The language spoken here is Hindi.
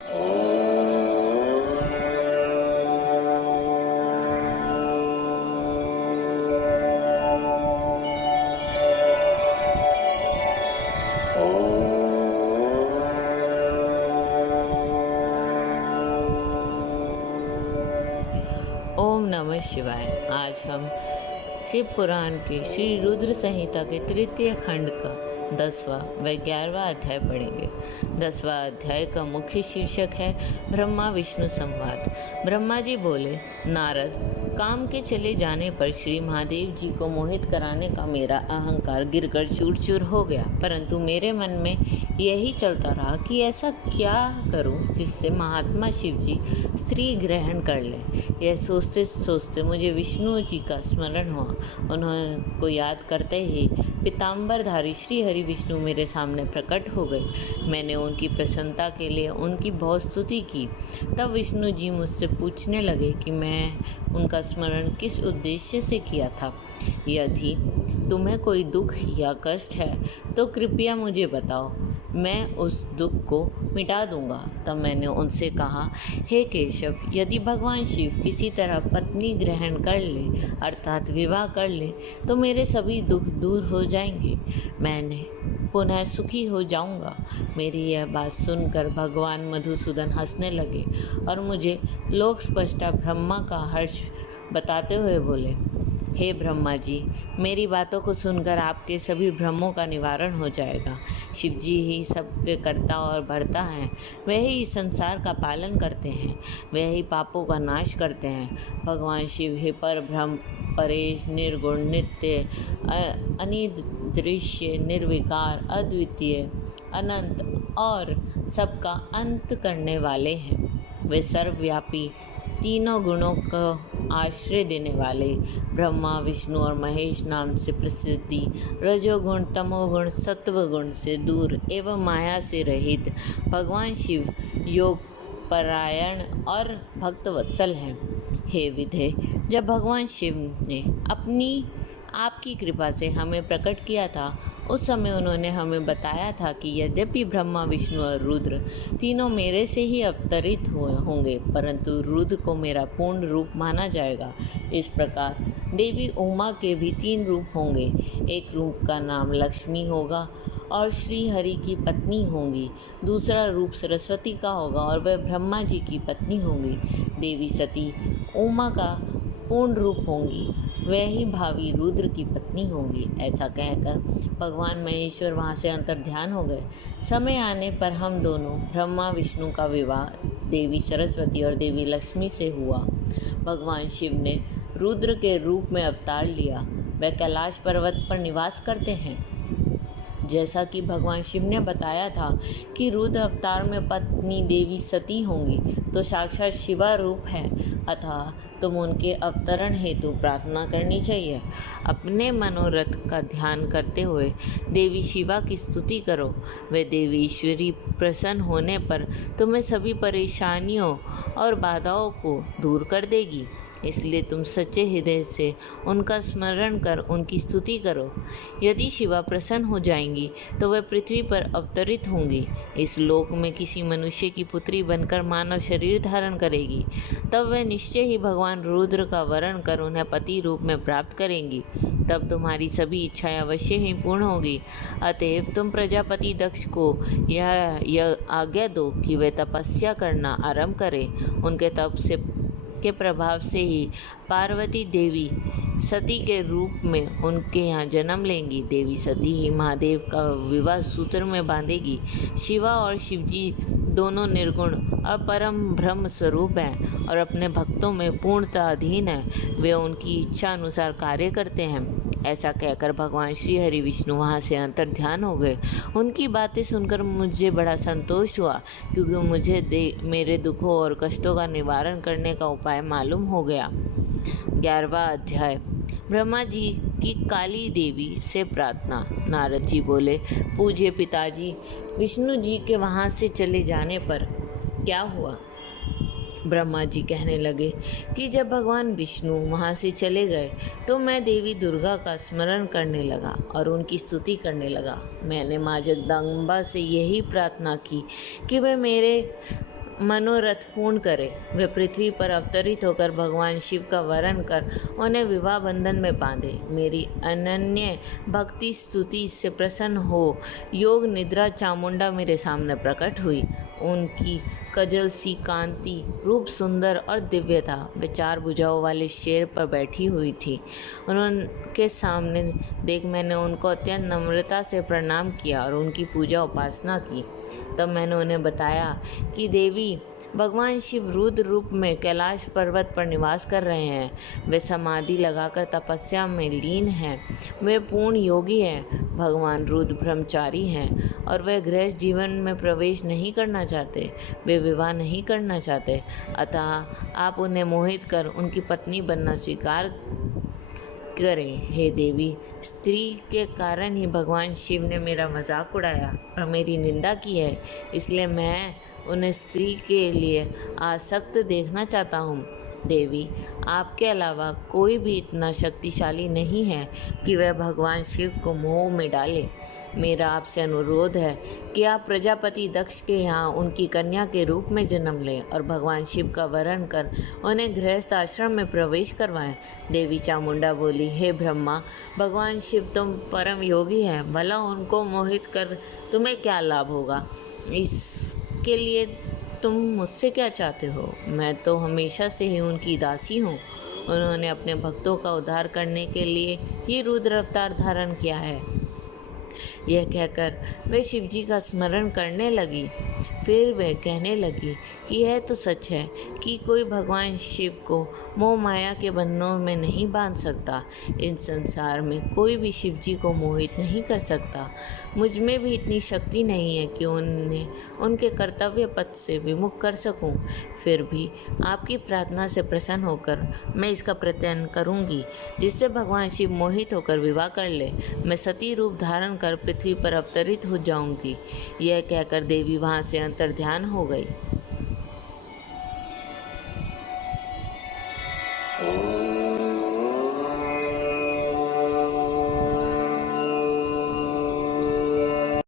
ओम नमः शिवाय। आज हम शिव पुराण के श्री रुद्र संहिता के तृतीय खंड का 10वां व 11वां अध्याय पढ़ेंगे। 10वां अध्याय का मुख्य शीर्षक है ब्रह्मा विष्णु संवाद। ब्रह्मा जी बोले, नारद, काम के चले जाने पर श्री महादेव जी को मोहित कराने का मेरा अहंकार गिरकर चूर चूर हो गया, परंतु मेरे मन में यही चलता रहा कि ऐसा क्या करूं जिससे महात्मा शिव जी स्त्री ग्रहण कर लें। यह सोचते सोचते मुझे विष्णु जी का स्मरण हुआ। उन्होंने को याद करते ही पीताम्बरधारी श्री हरि विष्णु मेरे सामने प्रकट हो गए। मैंने उनकी प्रसन्नता के लिए उनकी बहुत स्तुति की। तब विष्णु जी मुझसे पूछने लगे कि मैं उनका स्मरण किस उद्देश्य से किया था। यदि तुम्हें कोई दुख या कष्ट है तो कृपया मुझे बताओ, मैं उस दुख को मिटा दूंगा। तब मैंने उनसे कहा, हे केशव, यदि भगवान शिव किसी तरह पत्नी ग्रहण कर ले अर्थात विवाह कर ले तो मेरे सभी दुख दूर हो जाएंगे, मैंने पुनः सुखी हो जाऊंगा। मेरी यह बात सुनकर भगवान मधुसूदन हंसने लगे और मुझे लोक स्पष्टा ब्रह्मा का हर्ष बताते हुए बोले, हे ब्रह्मा जी, मेरी बातों को सुनकर आपके सभी भ्रमों का निवारण हो जाएगा। शिव जी ही सबके कर्ता और भर्ता हैं। वे ही संसार का पालन करते हैं, वे ही पापों का नाश करते हैं। भगवान शिव ही पर ब्रह्म, परेश, निर्गुण, नित्य, अनिदृश्य, निर्विकार, अद्वितीय, अनंत और सबका अंत करने वाले हैं। वे सर्वव्यापी, तीनों गुणों को आश्रय देने वाले, ब्रह्मा, विष्णु और महेश नाम से प्रसिद्धि, रजोगुण, तमोगुण, सत्वगुण से दूर एवं माया से रहित भगवान शिव योग परायण और भक्तवत्सल हैं। हे विधे, जब भगवान शिव ने अपनी आपकी कृपा से हमें प्रकट किया था, उस समय उन्होंने हमें बताया था कि यद्यपि ब्रह्मा, विष्णु और रुद्र तीनों मेरे से ही अवतरित होंगे, परंतु रुद्र को मेरा पूर्ण रूप माना जाएगा। इस प्रकार देवी उमा के भी 3 रूप होंगे। एक रूप का नाम लक्ष्मी होगा और श्री हरि की पत्नी होंगी। दूसरा रूप सरस्वती का होगा और वह ब्रह्मा जी की पत्नी होंगी। देवी सती उमा का पूर्ण रूप होंगी, वह ही भावी रुद्र की पत्नी होंगी। ऐसा कहकर भगवान महेश्वर वहाँ से अंतर्ध्यान हो गए। समय आने पर हम दोनों ब्रह्मा विष्णु का विवाह देवी सरस्वती और देवी लक्ष्मी से हुआ। भगवान शिव ने रुद्र के रूप में अवतार लिया। वह कैलाश पर्वत पर निवास करते हैं। जैसा कि भगवान शिव ने बताया था कि रुद्र अवतार में पत्नी देवी सती होंगी, तो साक्षात शिवा रूप है, अतः तुम उनके अवतरण हेतु प्रार्थना करनी चाहिए। अपने मनोरथ का ध्यान करते हुए देवी शिवा की स्तुति करो। वे देवी ईश्वरी प्रसन्न होने पर तुम्हें सभी परेशानियों और बाधाओं को दूर कर देगी, इसलिए तुम सच्चे हृदय से उनका स्मरण कर उनकी स्तुति करो। यदि शिवा प्रसन्न हो जाएंगी तो वह पृथ्वी पर अवतरित होंगी। इस लोक में किसी मनुष्य की पुत्री बनकर मानव शरीर धारण करेगी, तब वह निश्चय ही भगवान रुद्र का वरण कर उन्हें पति रूप में प्राप्त करेंगी। तब तुम्हारी सभी इच्छाएं अवश्य ही पूर्ण होगी। अतएव तुम प्रजापति दक्ष को यह आज्ञा दो कि वे तपस्या करना आरंभ करें। उनके तप से के प्रभाव से ही पार्वती देवी सती के रूप में उनके यहाँ जन्म लेंगी। देवी सती ही महादेव का विवाह सूत्र में बांधेगी। शिवा और शिवजी दोनों निर्गुण और परम ब्रह्म स्वरूप हैं और अपने भक्तों में पूर्णतः अधीन हैं। वे उनकी इच्छा अनुसार कार्य करते हैं। ऐसा कहकर भगवान श्री हरि विष्णु वहाँ से अंतर्ध्यान हो गए। उनकी बातें सुनकर मुझे बड़ा संतोष हुआ, क्योंकि मुझे मेरे दुखों और कष्टों का निवारण करने का उपाय मालूम हो गया। 11वां अध्याय। ब्रह्मा जी की काली देवी से प्रार्थना। नारद जी बोले, पूज्य पिताजी, विष्णु जी के वहाँ से चले जाने पर क्या हुआ? ब्रह्मा जी कहने लगे कि जब भगवान विष्णु वहाँ से चले गए तो मैं देवी दुर्गा का स्मरण करने लगा और उनकी स्तुति करने लगा। मैंने माँ जगदम्बा से यही प्रार्थना की कि वे मेरे मनोरथ पूर्ण करे। वे पृथ्वी पर अवतरित होकर भगवान शिव का वरण कर उन्हें विवाह बंधन में बांधे। मेरी अनन्य भक्ति स्तुति से प्रसन्न हो योग निद्रा चामुंडा मेरे सामने प्रकट हुई। उनकी कजल सी कांति रूप सुंदर और दिव्य था। वे 4 भुजाओं वाले शेर पर बैठी हुई थी। उनके सामने देख मैंने उनको अत्यंत नम्रता से प्रणाम किया और उनकी पूजा उपासना की। तब मैंने उन्हें बताया कि देवी, भगवान शिव रुद्र रूप में कैलाश पर्वत पर निवास कर रहे हैं। वे समाधि लगाकर तपस्या में लीन हैं। वे पूर्ण योगी हैं। भगवान रुद्र ब्रह्मचारी हैं और वे गृहस्थ जीवन में प्रवेश नहीं करना चाहते। वे विवाह नहीं करना चाहते। अतः आप उन्हें मोहित कर उनकी पत्नी बनना स्वीकार करें। हे देवी, स्त्री के कारण ही भगवान शिव ने मेरा मजाक उड़ाया और मेरी निंदा की है, इसलिए मैं उन्हें स्त्री के लिए आसक्त देखना चाहता हूँ। देवी, आपके अलावा कोई भी इतना शक्तिशाली नहीं है कि वह भगवान शिव को मोह में डाले। मेरा आपसे अनुरोध है कि आप प्रजापति दक्ष के यहाँ उनकी कन्या के रूप में जन्म लें और भगवान शिव का वरण कर उन्हें गृहस्थ आश्रम में प्रवेश करवाएं। देवी चामुंडा बोली, हे ब्रह्मा, भगवान शिव तुम परम योगी हैं, भला उनको मोहित कर तुम्हें क्या लाभ होगा? इसके लिए तुम मुझसे क्या चाहते हो? मैं तो हमेशा से ही उनकी दासी हूँ। उन्होंने अपने भक्तों का उद्धार करने के लिए ही रुद्र अवतार धारण किया है। यह कहकर वे शिवजी का स्मरण करने लगी। फिर वह कहने लगी कि यह तो सच है कि कोई भगवान शिव को मोह माया के बंधनों में नहीं बांध सकता। इन संसार में कोई भी शिवजी को मोहित नहीं कर सकता। मुझ में भी इतनी शक्ति नहीं है कि उन्हें उनके कर्तव्य पथ से विमुख कर सकूं। फिर भी आपकी प्रार्थना से प्रसन्न होकर मैं इसका प्रयत्न करूंगी, जिससे भगवान शिव मोहित होकर विवाह कर ले। मैं सती रूप धारण कर पृथ्वी पर अवतरित हो जाऊंगी। यह कहकर देवी वहां से अंतर्ध्यान हो गई। ओम